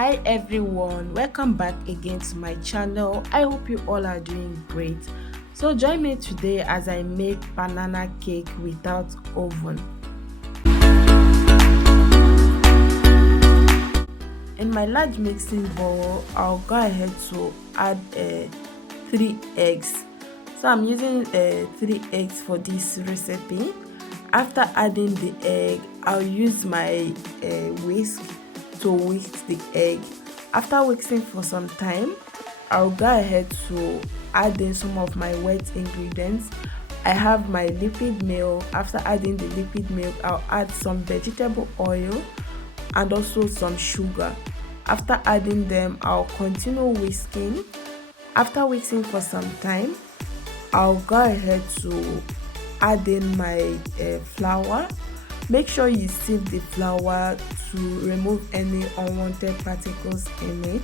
Hi everyone, welcome back again to my channel. I hope you all are doing great. So join me today as I make banana cake without oven. In my large mixing bowl, I'll go ahead to add 3 eggs. So I'm using 3 eggs for this recipe. After adding the egg, I'll use my whisk to whisk the egg. After whisking for some time, I'll go ahead to add in some of my wet ingredients. I have my liquid milk. After adding the liquid milk, I'll add some vegetable oil and also some sugar. After adding them, I'll continue whisking. After whisking for some time, I'll go ahead to add in my flour. Make sure you sieve the flour to remove any unwanted particles in it.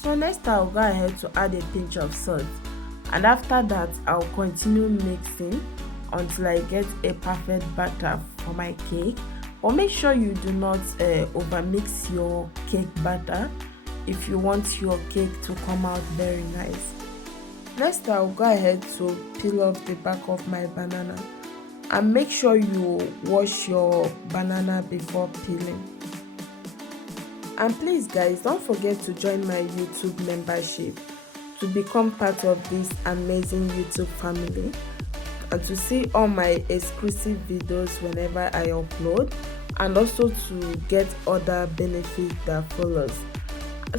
So next I'll go ahead to add a pinch of salt, and after that I'll continue mixing until I get a perfect batter for my cake. But make sure you do not overmix your cake batter if you want your cake to come out very nice. Next I'll go ahead to peel off the back of my banana, and make sure you wash your banana before peeling. And please guys, don't forget to join my YouTube membership to become part of this amazing YouTube family and to see all my exclusive videos whenever I upload, and also to get other benefits that follows.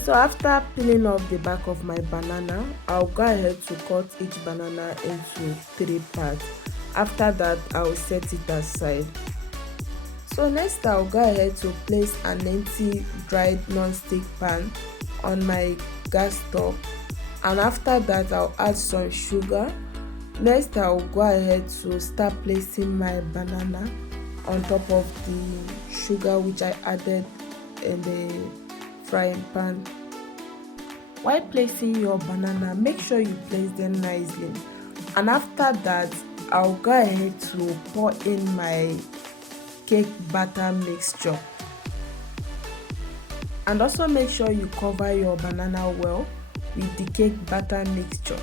So after peeling off the back of my banana, I'll go ahead to cut each banana into 3 parts. After that, I'll set it aside. So next I'll go ahead to place an empty dried non-stick pan on my gas stove, and after that I'll add some sugar. Next I'll go ahead to start placing my banana on top of the sugar which I added in the frying pan. While placing your banana, make sure you place them nicely, and after that I'll go ahead to pour in my cake batter mixture, and also make sure you cover your banana well with the cake batter mixture.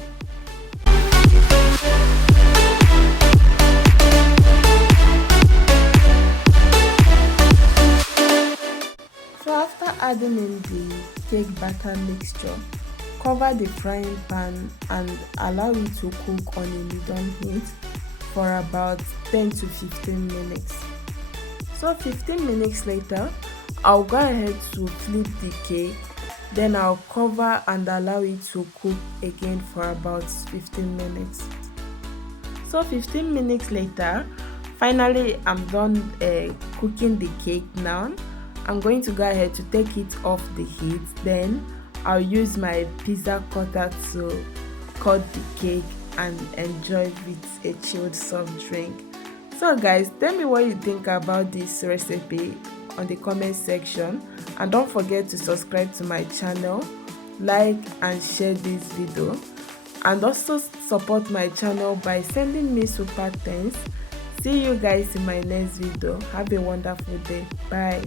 So after adding in the cake batter mixture, cover the frying pan and allow it to cook on a medium heat for about 10 to 15 minutes. So 15 minutes later, I'll go ahead to flip the cake, then I'll cover and allow it to cook again for about 15 minutes. So 15 minutes later, finally I'm done cooking the cake now. I'm going to go ahead to take it off the heat, then I'll use my pizza cutter to cut the cake and enjoy with a chilled soft drink. So guys, tell me what you think about this recipe on the comment section, and don't forget to subscribe to my channel, like and share this video, and also support my channel by sending me super thanks. See you guys in my next video. Have a wonderful day. Bye.